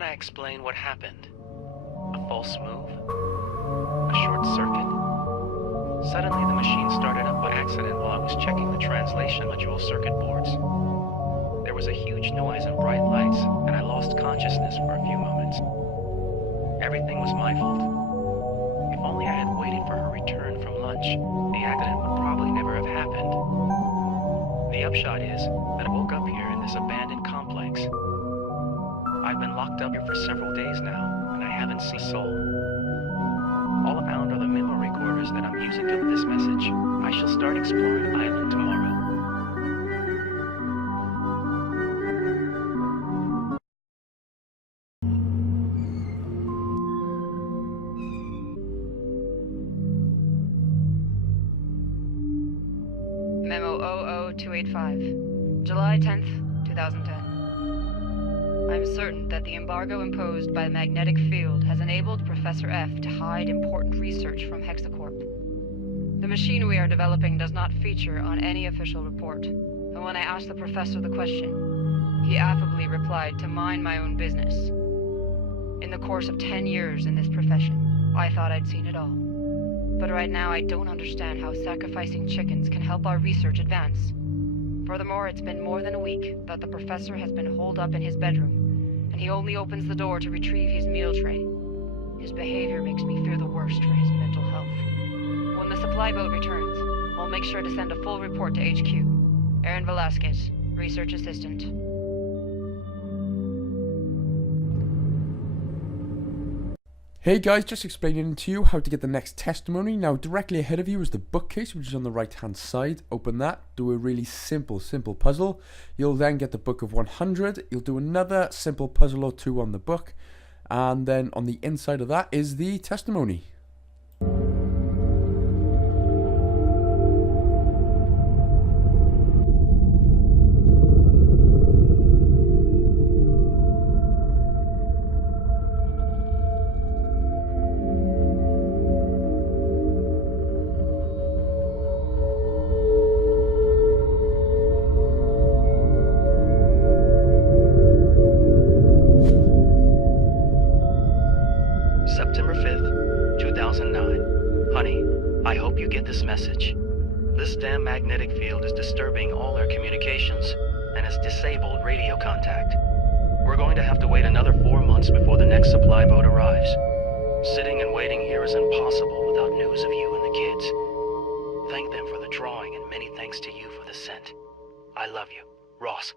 can I explain what happened? A false move? A short circuit? Suddenly the machine started up by accident while I was checking the translation module circuit boards. There was a huge noise and bright lights, and I lost consciousness for a few moments. Everything was my fault. If only I had waited for her return from lunch, the accident would probably never have happened. The upshot is that I woke up here in this abandoned complex. I've been locked up here for several days now, and I haven't seen a soul. All I found are the memo recorders that I'm using to deliver this message. I shall start exploring the island tomorrow. Memo 00285, July 10th, 2010. I'm certain that the embargo imposed by the magnetic field has enabled Professor F to hide important research from Hexacorp. The machine we are developing does not feature on any official report, and when I asked the professor the question, he affably replied to mind my own business. In the course of 10 years in this profession, I thought I'd seen it all. But right now I don't understand how sacrificing chickens can help our research advance. Furthermore, it's been more than a week that the professor has been holed up in his bedroom, and he only opens the door to retrieve his meal tray. His behavior makes me fear the worst for his mental health. When the supply boat returns, I'll make sure to send a full report to HQ. Aaron Velasquez, Research Assistant. Hey guys, just explaining to you how to get the next testimony. Now directly ahead of you is the bookcase, which is on the right hand side. Open that, do a really simple puzzle. You'll then get the book of 100. You'll do another simple puzzle or two on the book, and then on the inside of that is the testimony. September 5th, 2009. Honey, I hope you get this message. This damn magnetic field is disturbing all our communications and has disabled radio contact. We're going to have to wait another 4 months before the next supply boat arrives. Sitting and waiting here is impossible without news of you and the kids. Thank them for the drawing and many thanks to you for the scent. I love you. Ross.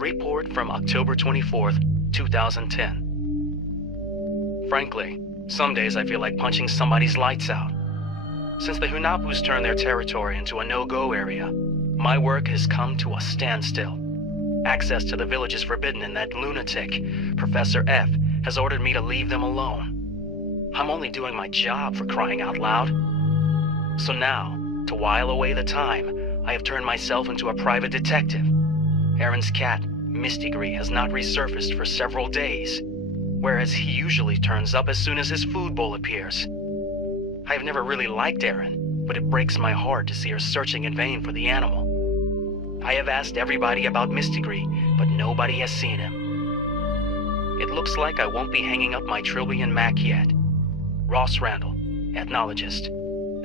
Report from October 24th, 2010. Frankly, some days I feel like punching somebody's lights out. Since the Hunapus turned their territory into a no-go area, my work has come to a standstill. Access to the village is forbidden, and that lunatic, Professor F, has ordered me to leave them alone. I'm only doing my job, for crying out loud. So now, to while away the time, I have turned myself into a private detective. Aaron's cat, Mistigri, has not resurfaced for several days, whereas he usually turns up as soon as his food bowl appears. I have never really liked Aaron, but it breaks my heart to see her searching in vain for the animal. I have asked everybody about Mistigri, but nobody has seen him. It looks like I won't be hanging up my Trillion Mac yet. Ross Randall, ethnologist,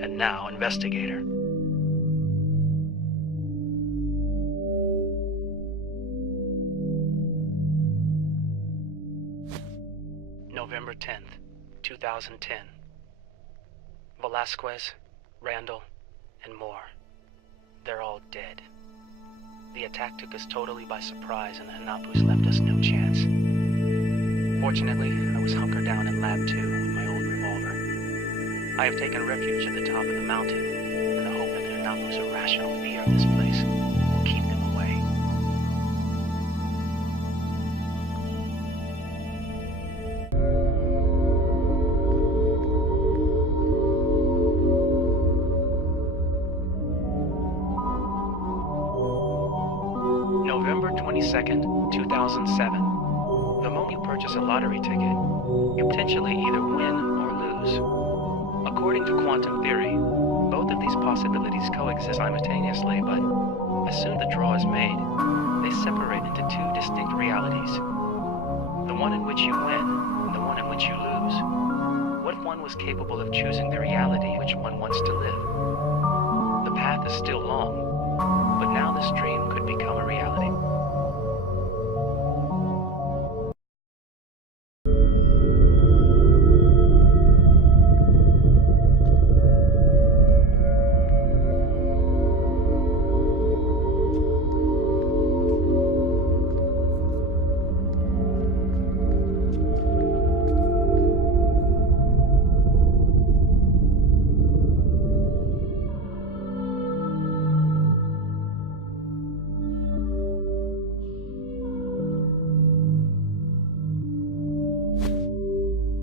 and now investigator. November 10th, 2010. Velasquez, Randall, and more. They're all dead. The attack took us totally by surprise, and the Hanapus left us no chance. Fortunately, I was hunkered down in Lab 2 with my old revolver. I have taken refuge at the top of the mountain, in the hope that the Hanapus' irrational fear of this place will keep them away. 22nd, 2007. The moment you purchase a lottery ticket, you potentially either win or lose. According to quantum theory, both of these possibilities coexist simultaneously, but as soon as the draw is made, they separate into two distinct realities. The one in which you win, and the one in which you lose. What if one was capable of choosing the reality which one wants to live? The path is still long, but now this dream could become a reality.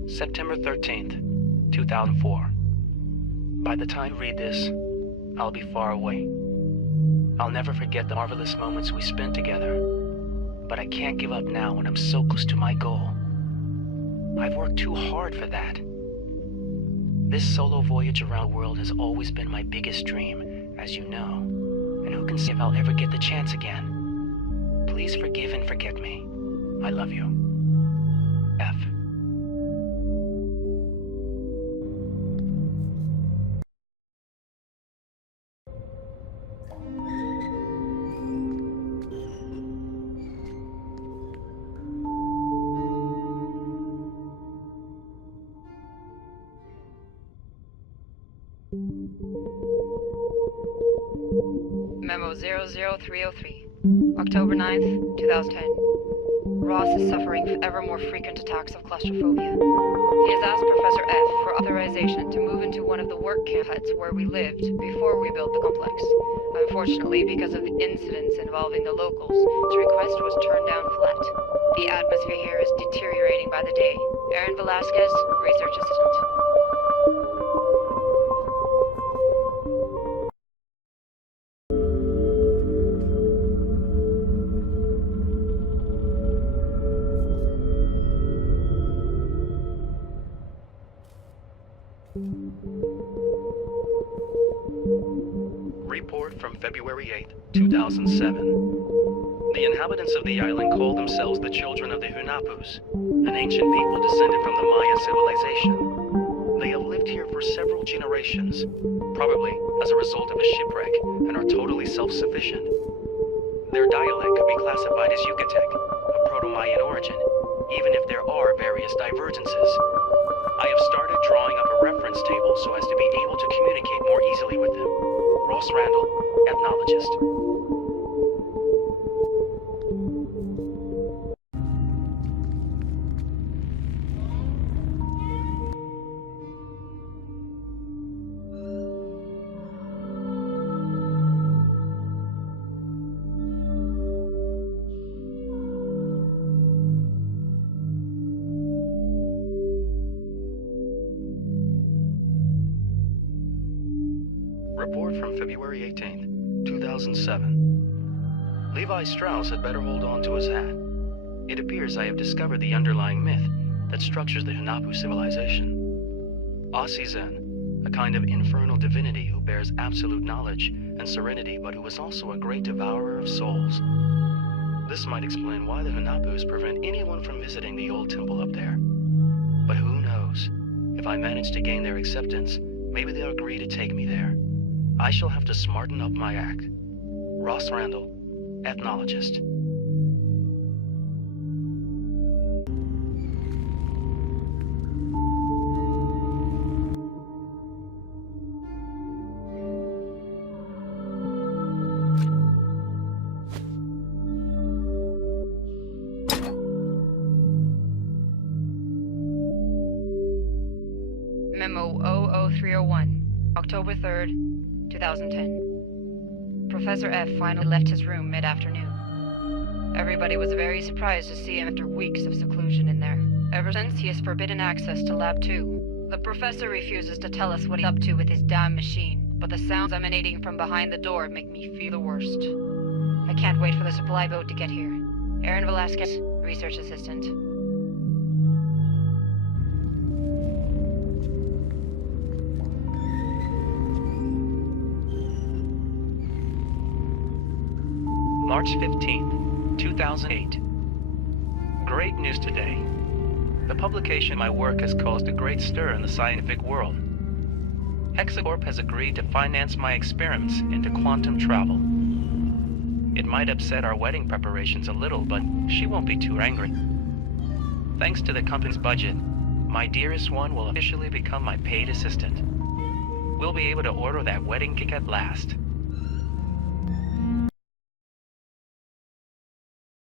September 13th, 2004. By the time I read this, I'll be far away. I'll never forget the marvelous moments we spent together, but I can't give up now when I'm so close to my goal. I've worked too hard for that. This solo voyage around the world has always been my biggest dream, as you know, and who can say if I'll ever get the chance again. Please forgive and forget me. I love you. F. Memo 00303, October 9th, 2010. Ross is suffering from ever more frequent attacks of claustrophobia. He has asked Professor F for authorization to move into one of the work camp huts where we lived before we built the complex. Unfortunately, because of the incidents involving the locals, his request was turned down flat. The atmosphere here is deteriorating by the day. Aaron Velasquez, Research Assistant. Report from February 8th, 2007. The inhabitants of the island call themselves the children of the Hunapus, an ancient people descended from the Maya civilization. They have lived here for several generations, probably as a result of a shipwreck, and are totally self-sufficient. Their dialect could be classified as Yucatec, of Proto-Mayan origin, even if there are various divergences. I have started drawing up a reference table so as to be able to communicate more easily with them. Ross Randall, ethnologist. Report from February 18th, 2007. Levi Strauss had better hold on to his hat. It appears I have discovered the underlying myth that structures the Hanapu civilization. Zen, a kind of infernal divinity who bears absolute knowledge and serenity, but who is also a great devourer of souls. This might explain why the Hunapus prevent anyone from visiting the old temple up there. But who knows? If I manage to gain their acceptance, maybe they'll agree to take me there. I shall have to smarten up my act. Ross Randall, ethnologist. Memo 00301, October 3rd, 2010. Professor F finally left his room mid-afternoon. Everybody was very surprised to see him after weeks of seclusion in there. Ever since, he has forbidden access to Lab 2. The professor refuses to tell us what he's up to with his damn machine, but the sounds emanating from behind the door make me feel the worst. I can't wait for the supply boat to get here. Aaron Velasquez, research assistant. March 15th, 2008. Great news today. The publication of my work has caused a great stir in the scientific world. Hexacorp has agreed to finance my experiments into quantum travel. It might upset our wedding preparations a little, but she won't be too angry. Thanks to the company's budget, my dearest one will officially become my paid assistant. We'll be able to order that wedding cake at last.